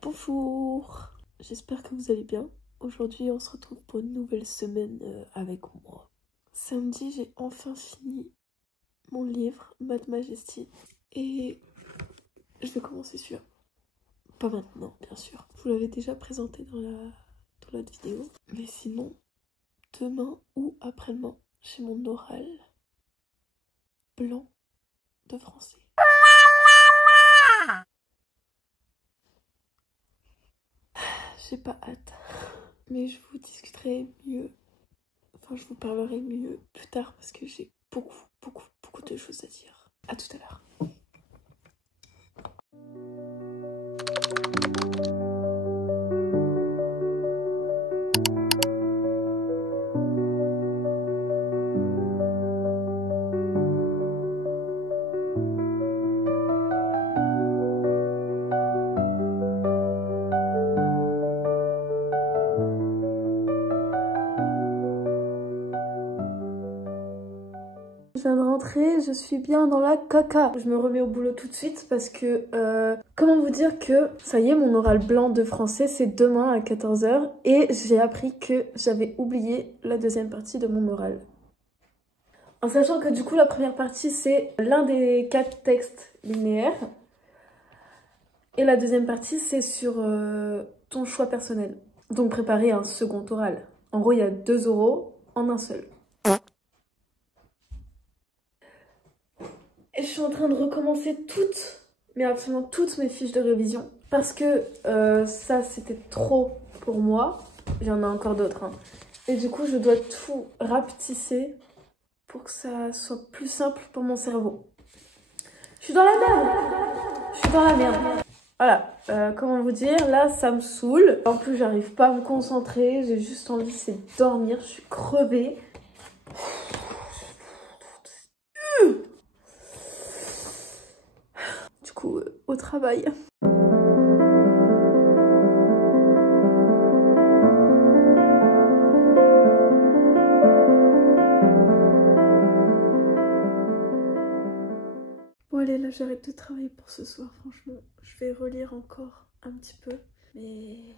Bonjour, j'espère que vous allez bien. Aujourd'hui on se retrouve pour une nouvelle semaine avec moi. Samedi j'ai enfin fini mon livre Mademoiselle Majesty et je vais commencer celui-là. Pas maintenant bien sûr, je vous l'avais déjà présenté dans l'autre vidéo. Mais sinon, demain ou après-demain, j'ai mon oral blanc de français. J'ai pas hâte, mais je vous discuterai mieux, enfin je vous parlerai mieux plus tard parce que j'ai beaucoup de choses à dire. À tout à l'heure. Je viens de rentrer, je suis bien dans la caca. Je me remets au boulot tout de suite parce que, comment vous dire que, ça y est, mon oral blanc de français, c'est demain à 14 h. Et j'ai appris que j'avais oublié la deuxième partie de mon oral. En sachant que du coup, la première partie, c'est l'un des 4 textes linéaires. Et la deuxième partie, c'est sur ton choix personnel. Donc préparer un second oral. En gros, il y a 2 oraux en un seul. Et je suis en train de recommencer absolument toutes mes fiches de révision. Parce que ça, c'était trop pour moi. Il y en a encore d'autres. Hein. Et du coup, je dois tout rapetisser pour que ça soit plus simple pour mon cerveau. Je suis dans la merde. Je suis dans la merde. Voilà, comment vous dire, là, ça me saoule. En plus, j'arrive pas à me concentrer. J'ai juste envie, c'est de dormir. Je suis crevée. Au travail. Bon allez, là j'arrête de travailler pour ce soir, franchement. Je vais relire encore un petit peu. Mais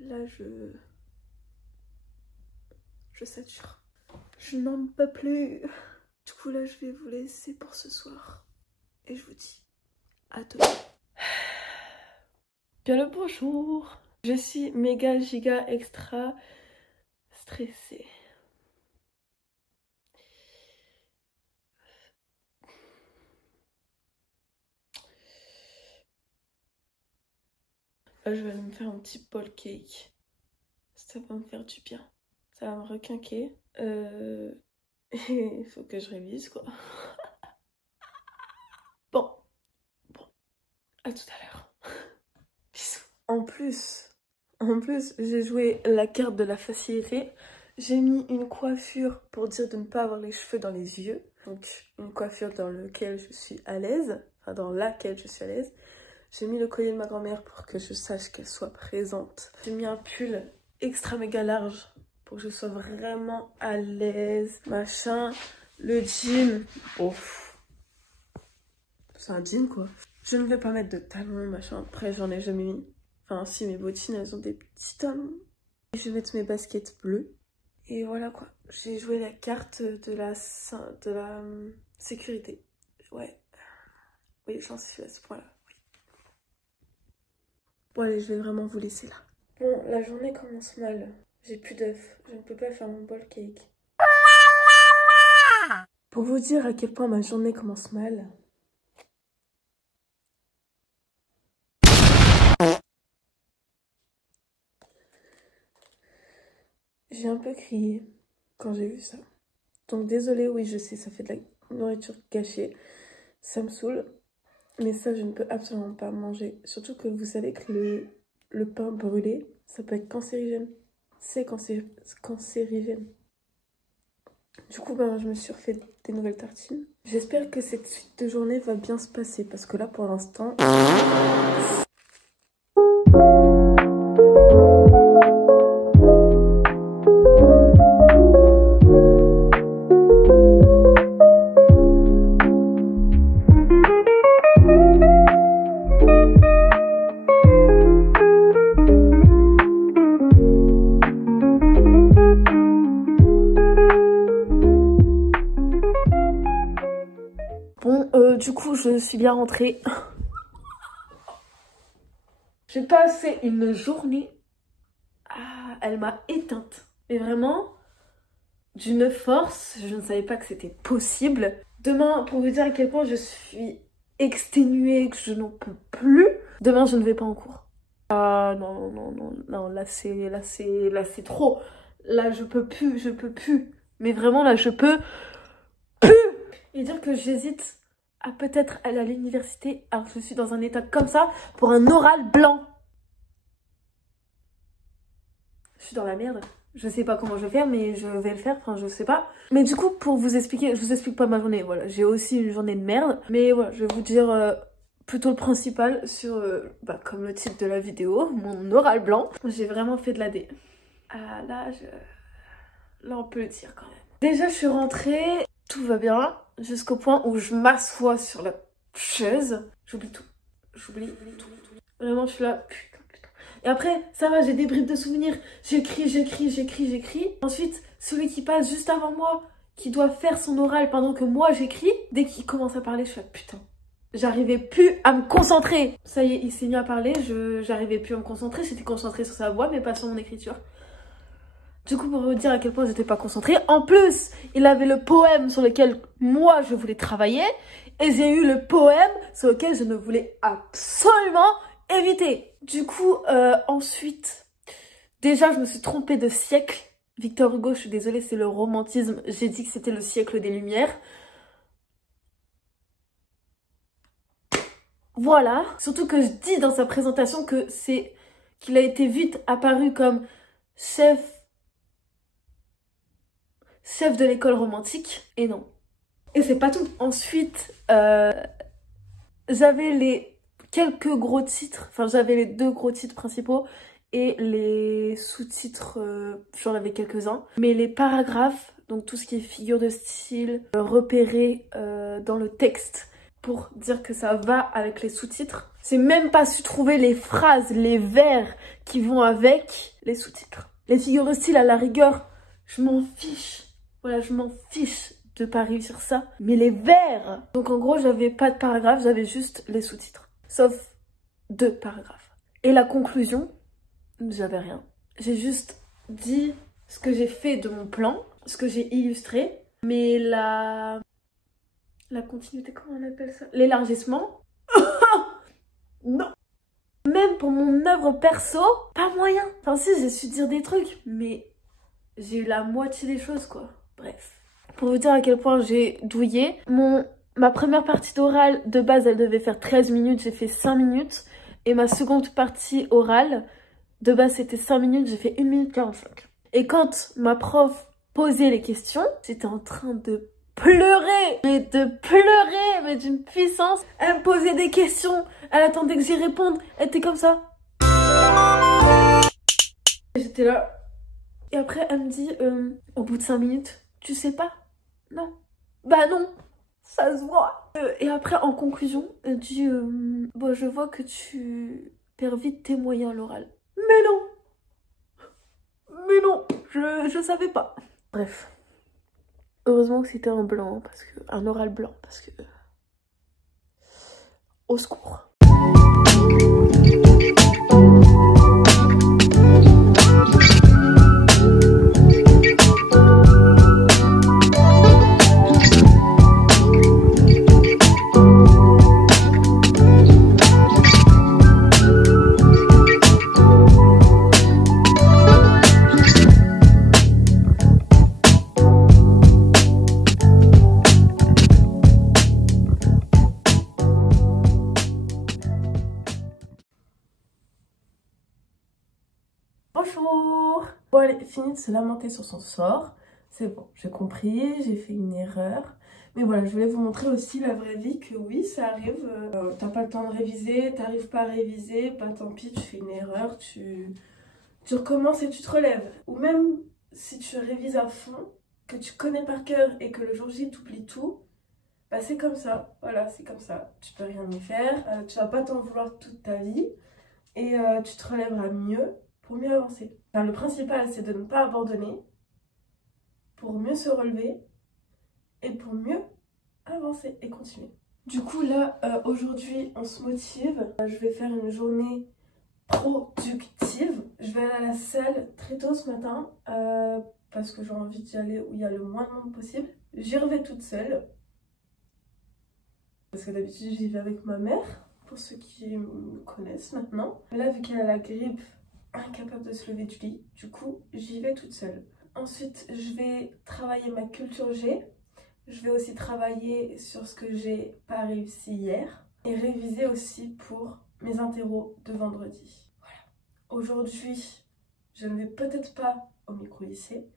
là je sature. Je n'en peux plus. Du coup là je vais vous laisser pour ce soir. Et je vous dis à demain. Bien le bonjour. Je suis méga giga extra stressée. Là, je vais aller me faire un petit bowl cake. Ça va me faire du bien. Ça va me requinquer. Il faut que je révise, quoi. Bon, à tout à l'heure. Bisous. En plus, j'ai joué la carte de la facilité. J'ai mis une coiffure pour dire de ne pas avoir les cheveux dans les yeux. Donc, une coiffure dans laquelle je suis à l'aise. Enfin, dans laquelle je suis à l'aise. J'ai mis le collier de ma grand-mère pour que je sache qu'elle soit présente. J'ai mis un pull extra méga large pour que je sois vraiment à l'aise. Machin. Le jean. Oh. C'est un jean quoi. Je ne vais pas mettre de talons, machin. Après, j'en ai jamais mis. Enfin, si, mes bottines, elles ont des petits talons. Et je vais mettre mes baskets bleues. Et voilà quoi. J'ai joué la carte de la sécurité. Ouais. Oui, j'en suis à ce point-là. Oui. Bon, allez, je vais vraiment vous laisser là. Bon, la journée commence mal. J'ai plus d'œufs. Je ne peux pas faire mon bowl cake. Pour vous dire à quel point ma journée commence mal. J'ai un peu crié quand j'ai vu ça. Donc désolée, oui je sais, ça fait de la nourriture gâchée. Ça me saoule. Mais ça, je ne peux absolument pas manger. Surtout que vous savez que le pain brûlé, ça peut être cancérigène. C'est cancérigène. Du coup, ben, je me suis refait des nouvelles tartines. J'espère que cette suite de journée va bien se passer. Parce que là, pour l'instant... Du coup, je suis bien rentrée. J'ai passé une journée. Ah, elle m'a éteinte. Mais vraiment, d'une force, je ne savais pas que c'était possible. Demain, pour vous dire à quel point je suis exténuée, que je n'en peux plus, demain, je ne vais pas en cours. Ah non, non, non, non, là c'est trop. Là, je peux plus, je peux plus. Mais vraiment, là, je peux plus. Et dire que j'hésite à peut-être aller à l'université alors que je suis dans un état comme ça pour un oral blanc. Je suis dans la merde. Je sais pas comment je vais faire, mais je vais le faire. Enfin, je sais pas. Mais du coup, pour vous expliquer, je vous explique pas ma journée. Voilà, j'ai aussi une journée de merde. Mais voilà, je vais vous dire plutôt le principal sur, comme le titre de la vidéo, mon oral blanc. J'ai vraiment fait de la D. Ah, là, on peut le dire quand même. Déjà, je suis rentrée, tout va bien, jusqu'au point où je m'assois sur la chaise. J'oublie tout. J'oublie tout. Vraiment, je suis là, putain. Et après, ça va, j'ai des bribes de souvenirs. J'écris. Ensuite, celui qui passe juste avant moi, qui doit faire son oral pendant que moi j'écris, dès qu'il commence à parler, je suis là, putain. J'arrivais plus à me concentrer. Ça y est, il s'est mis à parler, j'arrivais plus à me concentrer. J'étais concentrée sur sa voix, mais pas sur mon écriture. Du coup, pour vous dire à quel point j'étais pas concentrée, en plus, il avait le poème sur lequel moi je voulais travailler, et j'ai eu le poème sur lequel je ne voulais absolument éviter. Du coup, ensuite, déjà je me suis trompée de siècle. Victor Hugo, je suis désolée, c'est le romantisme. J'ai dit que c'était le siècle des Lumières. Voilà. Surtout que je dis dans sa présentation que qu'il a été vite apparu comme chef de l'école romantique. Et non. Et c'est pas tout. Ensuite, j'avais les quelques gros titres. Enfin, j'avais les 2 gros titres principaux. Et les sous-titres, j'en avais quelques-uns. Mais les paragraphes, donc tout ce qui est figure de style, repéré dans le texte pour dire que ça va avec les sous-titres. J'ai même pas su trouver les phrases, les vers qui vont avec les sous-titres. Les figures de style, à la rigueur, je m'en fiche. Voilà, je m'en fiche de pas réussir ça. Mais les vers! Donc en gros, j'avais pas de paragraphe, j'avais juste les sous-titres. Sauf 2 paragraphes. Et la conclusion, j'avais rien. J'ai juste dit ce que j'ai fait de mon plan, ce que j'ai illustré, mais la continuité, comment on appelle ça? L'élargissement? Non! Même pour mon œuvre perso, pas moyen. Enfin si, j'ai su dire des trucs, mais j'ai eu la moitié des choses, quoi. Bref. Pour vous dire à quel point j'ai douillé, ma première partie d'oral, de base, elle devait faire 13 minutes, j'ai fait 5 minutes. Et ma seconde partie orale, de base, c'était 5 minutes, j'ai fait 1 minute 45. Et quand ma prof posait les questions, j'étais en train de pleurer, mais d'une puissance. Elle me posait des questions, elle attendait que j'y réponde, elle était comme ça. J'étais là. Et après, elle me dit, au bout de 5 minutes, tu sais pas? Non. Bah non, ça se voit. Et après, en conclusion, elle dit, bon, je vois que tu perds vite tes moyens à l'oral. Mais non! Mais non, je savais pas. Bref. Heureusement que c'était un blanc, parce que un oral blanc, parce que... Au secours. Bonjour! Bon, elle est finie de se lamenter sur son sort. C'est bon, j'ai compris, j'ai fait une erreur. Mais voilà, je voulais vous montrer aussi la vraie vie, que oui, ça arrive. T'as pas le temps de réviser, t'arrives pas à réviser, bah tant pis, tu fais une erreur, tu recommences et tu te relèves. Ou même si tu révises à fond, que tu connais par cœur et que le jour J t'oublies tout, bah c'est comme ça. Voilà, c'est comme ça. Tu peux rien y faire, tu vas pas t'en vouloir toute ta vie et tu te relèveras mieux. Pour mieux avancer. Enfin, le principal, c'est de ne pas abandonner pour mieux se relever et pour mieux avancer et continuer. Du coup là, aujourd'hui on se motive. Je vais faire une journée productive. Je vais aller à la salle très tôt ce matin parce que j'ai envie d'y aller où il y a le moins de monde possible. J'y vais toute seule. Parce que d'habitude j'y vais avec ma mère, pour ceux qui me connaissent maintenant. Mais là vu qu'elle a la grippe, incapable de se lever du lit, du coup j'y vais toute seule. Ensuite je vais travailler ma culture G. Je vais aussi travailler sur ce que j'ai pas réussi hier. Et réviser aussi pour mes interros de vendredi. Voilà. Aujourd'hui, je ne vais peut-être pas au micro-lycée.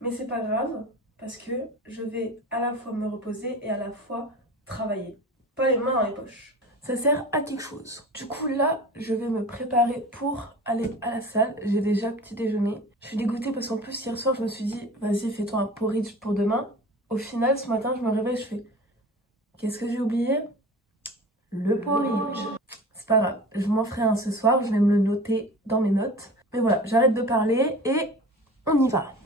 Mais c'est pas grave, parce que je vais à la fois me reposer et à la fois travailler. Pas les mains dans les poches. Ça sert à quelque chose. Du coup là, je vais me préparer pour aller à la salle. J'ai déjà petit déjeuner. Je suis dégoûtée parce qu'en plus hier soir, je me suis dit, vas-y, fais-toi un porridge pour demain. Au final, ce matin, je me réveille, je fais, qu'est-ce que j'ai oublié? Le porridge. C'est pas grave, je m'en ferai un ce soir, je vais me le noter dans mes notes. Mais voilà, j'arrête de parler et on y va.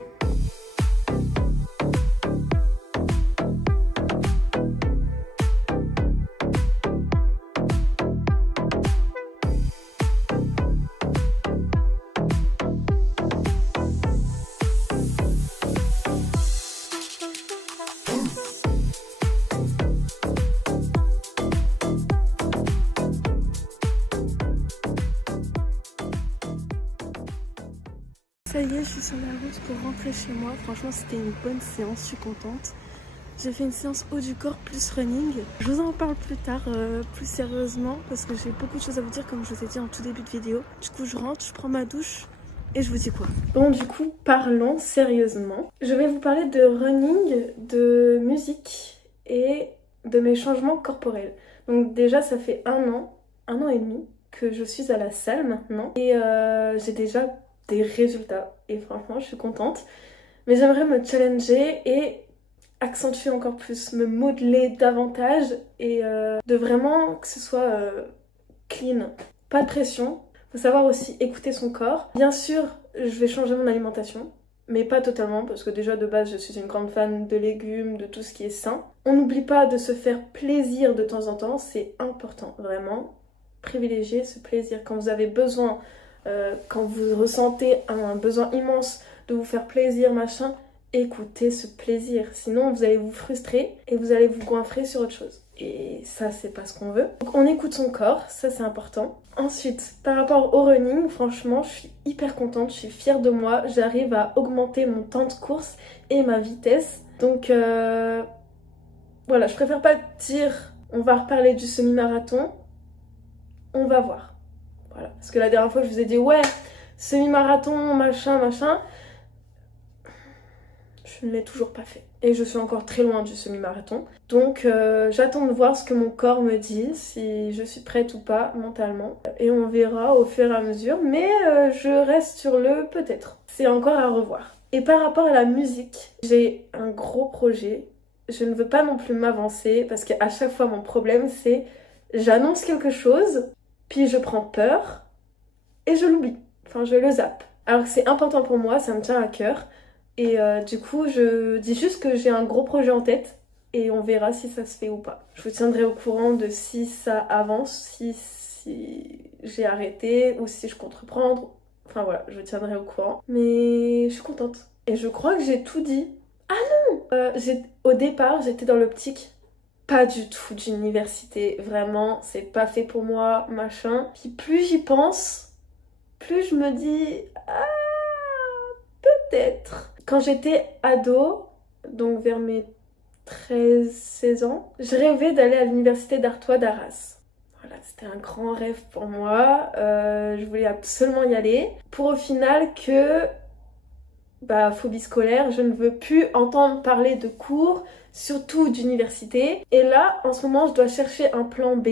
Ça y est, je suis sur la route pour rentrer chez moi. Franchement, c'était une bonne séance, je suis contente. J'ai fait une séance haut du corps plus running. Je vous en parle plus tard, plus sérieusement, parce que j'ai beaucoup de choses à vous dire comme je vous ai dit en tout début de vidéo. Du coup, je rentre, je prends ma douche et je vous dis quoi. Bon, du coup, parlons sérieusement. Je vais vous parler de running, de musique et de mes changements corporels. Donc déjà, ça fait un an et demi que je suis à la salle maintenant. Et j'ai déjà des résultats. Et franchement, je suis contente. Mais j'aimerais me challenger et accentuer encore plus, me modeler davantage et de vraiment que ce soit clean. Pas de pression. Faut savoir aussi écouter son corps. Bien sûr, je vais changer mon alimentation. Mais pas totalement, parce que déjà de base je suis une grande fan de légumes, de tout ce qui est sain. On n'oublie pas de se faire plaisir de temps en temps, c'est important, vraiment. Privilégier ce plaisir. Quand vous avez besoin, quand vous ressentez un besoin immense de vous faire plaisir, machin, écoutez ce plaisir. Sinon vous allez vous frustrer et vous allez vous goinfrer sur autre chose. Et ça, c'est pas ce qu'on veut. Donc on écoute son corps, ça c'est important. Ensuite, par rapport au running, franchement, je suis hyper contente, je suis fière de moi. J'arrive à augmenter mon temps de course et ma vitesse. Donc voilà, je préfère pas dire on va reparler du semi-marathon. On va voir. Voilà, parce que la dernière fois je vous ai dit ouais, semi-marathon, machin, machin. Je ne l'ai toujours pas fait. Et je suis encore très loin du semi-marathon. Donc j'attends de voir ce que mon corps me dit, si je suis prête ou pas mentalement. Et on verra au fur et à mesure. Mais je reste sur le peut-être. C'est encore à revoir. Et par rapport à la musique, j'ai un gros projet. Je ne veux pas non plus m'avancer parce qu'à chaque fois mon problème c'est j'annonce quelque chose, puis je prends peur et je l'oublie. Enfin je le zappe. Alors que c'est important pour moi, ça me tient à cœur. Et du coup, je dis juste que j'ai un gros projet en tête et on verra si ça se fait ou pas. Je vous tiendrai au courant de si ça avance, si j'ai arrêté ou si je compte reprendre. Enfin voilà, je vous tiendrai au courant. Mais je suis contente. Et je crois que j'ai tout dit. Ah non au départ, j'étais dans l'optique pas du tout d'université. Vraiment, c'est pas fait pour moi, machin. Puis plus j'y pense, plus je me dis... Ah, peut-être. Quand j'étais ado, donc vers mes 13-16 ans, je rêvais d'aller à l'université d'Artois d'Arras. Voilà, c'était un grand rêve pour moi. Je voulais absolument y aller. Pour au final que, phobie scolaire, je ne veux plus entendre parler de cours, surtout d'université. Et là, en ce moment, je dois chercher un plan B.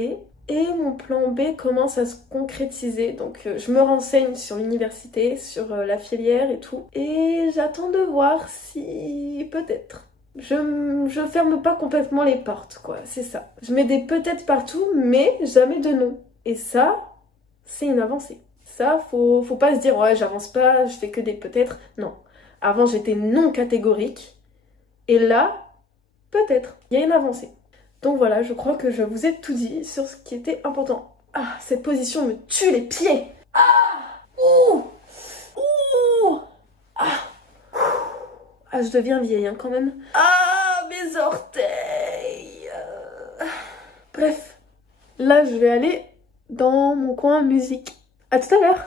Et mon plan B commence à se concrétiser, donc je me renseigne sur l'université, sur la filière et tout. Et j'attends de voir si peut-être. Je ferme pas complètement les portes, quoi, c'est ça. Je mets des peut-être partout, mais jamais de non. Et ça, c'est une avancée. Ça, faut pas se dire ouais j'avance pas, je fais que des peut-être. Non. Avant j'étais non catégorique. Et là, peut-être. Il y a une avancée. Donc voilà, je crois que je vous ai tout dit sur ce qui était important. Ah, cette position me tue les pieds. Ah, ouh, ouh, ah, ah, je deviens vieille hein, quand même. Ah, mes orteils. Bref, là je vais aller dans mon coin musique. À tout à l'heure.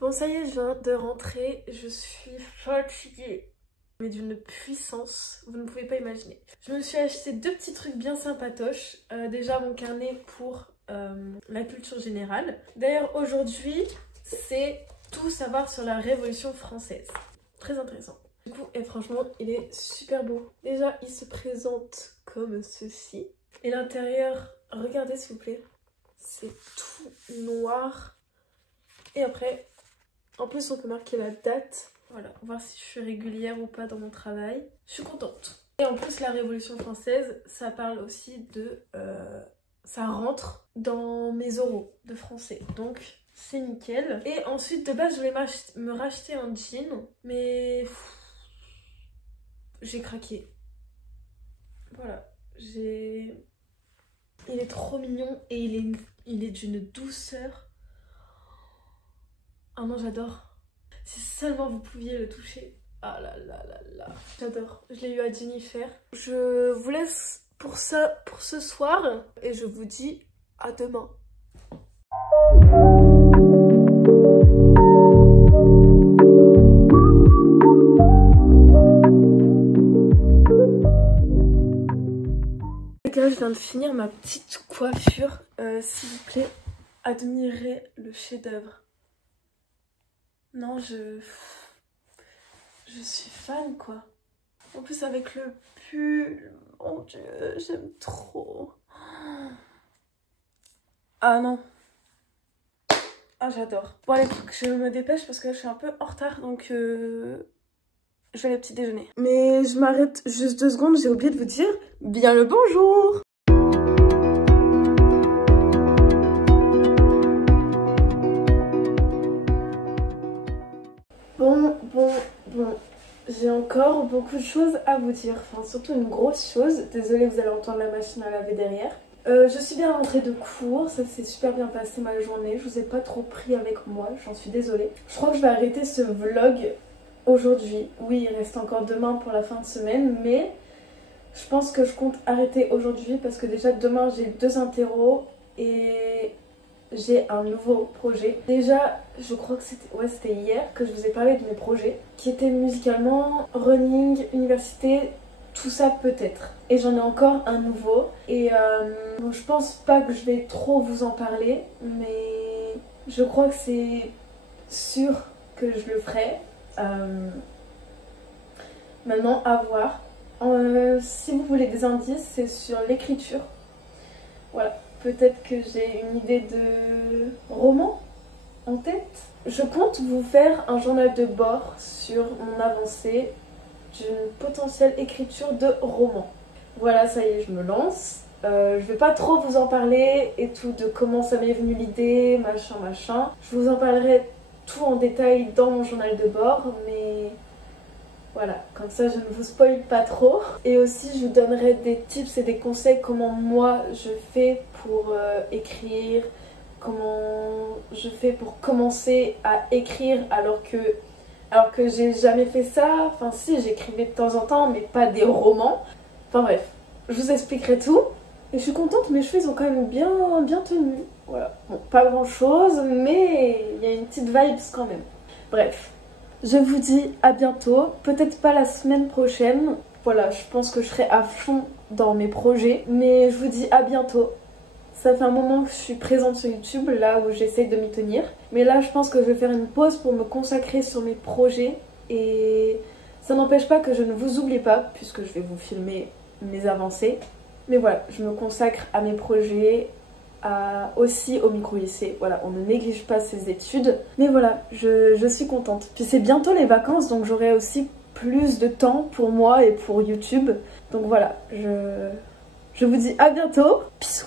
Bon ça y est, je viens de rentrer, je suis fatiguée. Mais d'une puissance, vous ne pouvez pas imaginer. Je me suis acheté deux petits trucs bien sympatoches. Déjà mon carnet pour la culture générale. D'ailleurs aujourd'hui, c'est tout savoir sur la Révolution française. Très intéressant. Du coup, et franchement, il est super beau. Déjà, il se présente comme ceci. Et l'intérieur, regardez s'il vous plaît. C'est tout noir. Et après, en plus on peut marquer la date. Voilà, voir si je suis régulière ou pas dans mon travail. Je suis contente. Et en plus la Révolution française, ça parle aussi de... ça rentre dans mes oraux de français. Donc c'est nickel. Et ensuite de base je voulais me racheter un jean. Mais... j'ai craqué. Voilà. Il est trop mignon et il est d'une douceur. Ah non, j'adore. Si seulement vous pouviez le toucher. Ah là là là là. J'adore. Je l'ai eu à Jennifer. Je vous laisse pour ce soir. Et je vous dis à demain. Les gars, je viens de finir ma petite coiffure. S'il vous plaît, admirez le chef-d'œuvre. Non, je suis fan quoi. En plus avec le pull, mon dieu, j'aime trop. Ah non. Ah j'adore. Bon allez, faut que je me dépêche parce que là, je suis un peu en retard donc je vais aller au petit déjeuner. Mais je m'arrête juste 2 secondes, j'ai oublié de vous dire bien le bonjour. Bon, j'ai encore beaucoup de choses à vous dire, enfin surtout une grosse chose. Désolée, vous allez entendre la machine à laver derrière. Je suis bien rentrée de cours, ça s'est super bien passé ma journée. Je vous ai pas trop pris avec moi, j'en suis désolée. Je crois que je vais arrêter ce vlog aujourd'hui. Oui, il reste encore demain pour la fin de semaine, mais je pense que je compte arrêter aujourd'hui parce que déjà demain j'ai 2 interros et j'ai un nouveau projet. Déjà, je crois que c'était hier que je vous ai parlé de mes projets qui étaient musicalement, running, université, tout ça peut-être. Et j'en ai encore un nouveau. Et bon, je pense pas que je vais trop vous en parler, mais je crois que c'est sûr que je le ferai. Maintenant, à voir. Si vous voulez des indices, c'est sur l'écriture. Voilà. Peut-être que j'ai une idée de roman en tête. Je compte vous faire un journal de bord sur mon avancée d'une potentielle écriture de roman. Voilà, ça y est, je me lance. Je vais pas trop vous en parler et tout, de comment ça m'est venu l'idée, machin. Je vous en parlerai tout en détail dans mon journal de bord, mais voilà, comme ça je ne vous spoil pas trop. Et aussi je vous donnerai des tips et des conseils comment moi je fais pour écrire, comment je fais pour commencer à écrire alors que j'ai jamais fait ça. Enfin si, j'écrivais de temps en temps mais pas des romans. Enfin bref, je vous expliquerai tout. Et je suis contente, mes cheveux ils ont quand même bien tenu. Voilà, bon, pas grand chose mais il y a une petite vibes quand même. Bref, je vous dis à bientôt, peut-être pas la semaine prochaine. Voilà, je pense que je serai à fond dans mes projets. Mais je vous dis à bientôt. Ça fait un moment que je suis présente sur YouTube, là où j'essaie de m'y tenir. Mais là, je pense que je vais faire une pause pour me consacrer sur mes projets. Et ça n'empêche pas que je ne vous oublie pas, puisque je vais vous filmer mes avancées. Mais voilà, je me consacre à mes projets, aussi au micro-lycée. Voilà, on ne néglige pas ses études. Mais voilà, je suis contente. Puis c'est bientôt les vacances, donc j'aurai aussi plus de temps pour moi et pour YouTube. Donc voilà, je vous dis à bientôt. Bisous.